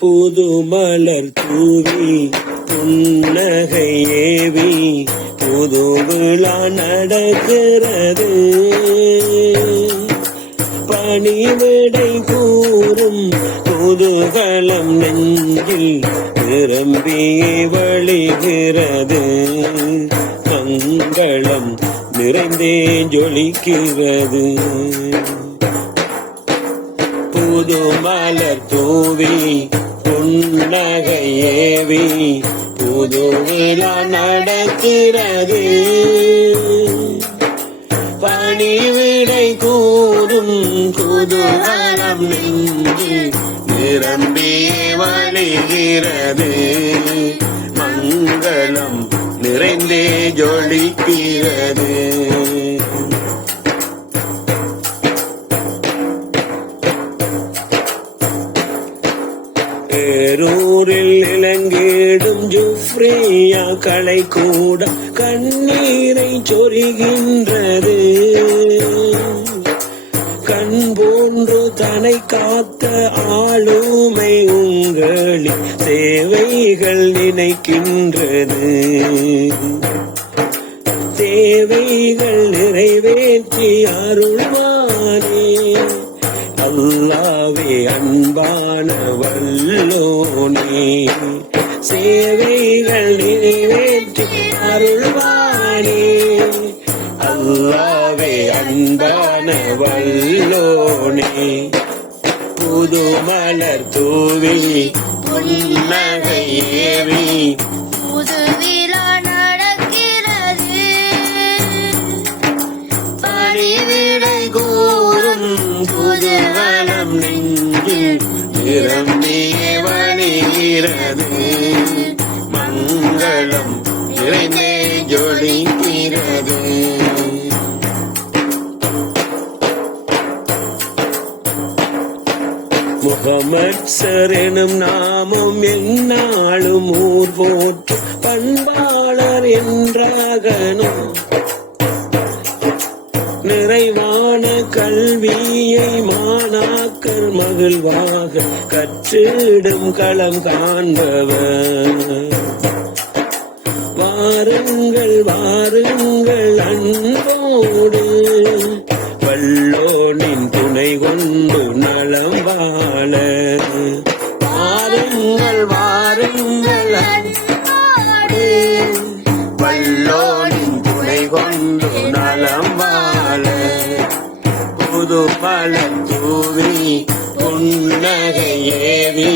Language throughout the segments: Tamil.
புது மலர் தூவி புன்னகை ஏவி புது விழா நடக்கிறது. பணிவிடை கூறும் குதூகலம் நெஞ்சில் நிரம்பியே வழிகிறது. மங்களம் நிறைந்தே ஜொலிக்கிறது. புது மலர் தூவி புன்னகை ஏவி புது விழா நடக்கிறது. பணிவிடை கூறும் குதூகலம் நெஞ்சில் நிரம்பியே வழிகிறது. மங்களம் நிறைந்தே ஜொலிக்கிறது. பேரூரில் இளங்கேடும் ஜுஃப்ரியா கலை கூட கண்ணீரை சொரிகின்றது. கண் போன்று தன்னை காத்த ஆளுமை உங்களின் சேவைகள் நினைக்கின்றது. தேவைகள் நிறைவேற்றி அருள்வானே அல்லாவே அன்பான வல்லோனே. சேவைகள் நிறைவேற்றி அருள்வானே அல்லாவே அன்பான வல்லோனே. புது மலர் தூவி புன்னகை ஏவி புது விழா நடக்கிறது. பணிவிடை கூறும் குதூகலம் நெஞ்சில் நிரம்பியே வழிகிறது. மங்களம் நிறைந்தே ஜொலிக்கிறது. முகமது சர் எனும் நாமம் எந்நாளும் ஊர் போற்று பண்பாளர் என்றாகணும். நிறைவான கல்வியை மாணாக்கர் மகிழ்வாக கற்றிடும் களம் காண்பவர். வாருங்கள் வாருங்கள் அன்போடு வல்லோனின் துணை கொண்டு நலம் வாழ. வாருங்கள் வாருங்கள் அன்போடு வல்லோனின் துணை கொண்டு நலம் வாழ. புது மலர் தூவி புன்னகை ஏவி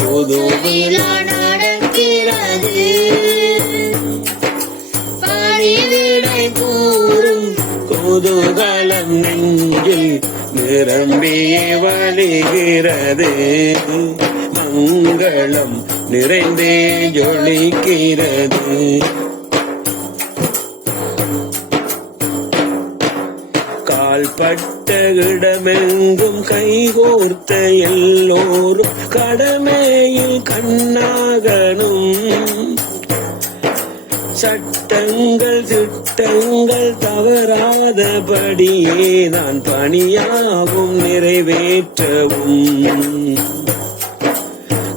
புது விழா நடக்கிறது. பணிவிடை கூறும் குதூகலம் நெஞ்சில் நிரம்பியே வழிகிறது. மங்களம் நிறைந்தே ஜொலிக்கிறது. கால்பட்ட இடமெங்கும் கைகோர்த்த எல்லோரும் கடமையில் கண்ணாகணும். சட்டங்கள் திட்டங்கள் தவறாதபடியே நான் பணியாவும் நிறைவேற்றவும்.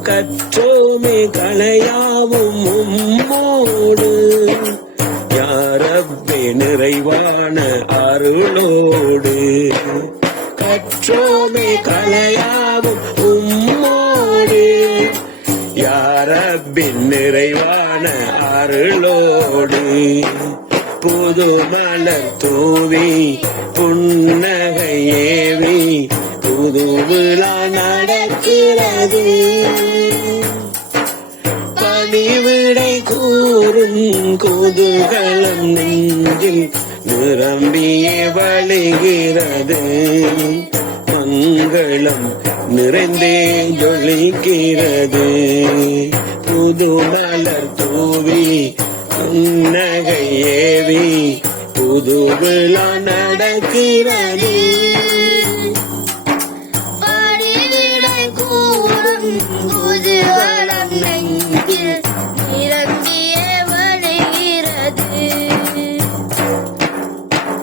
கற்றோமே கலையாவும் உம்மோடு யா ரப்பே நிறைவான அருளோடு. கற்றோமே கலையாவும் உம்மோடு யா ரப்பின் நிறைவான அருளோடு. புது மலர் தூவி புன்னகை ஏவி புது விழா நடக்கிறது. பணிவிடை கூறும் குதூகலம் நெஞ்சில் நிரம்பியே வழிகிறது. மங்களம் நிறைந்தே ஜொலிக்கிறது. புது மலர் தூவி புன்னகை ஏவி புது விழா நடக்கிறது. பணிவிடை கூறும் குதூகலம் நெஞ்சில் நிரம்பியே வழிகிறது.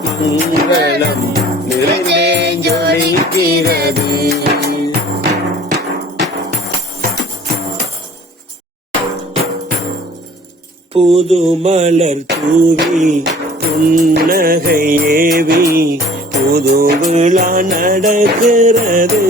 மங்களம் நிறைந்தே ஜொலிக்கிறது. புது மலர் தூவி புன்னகை ஏவி புது விழா நடக்கிறது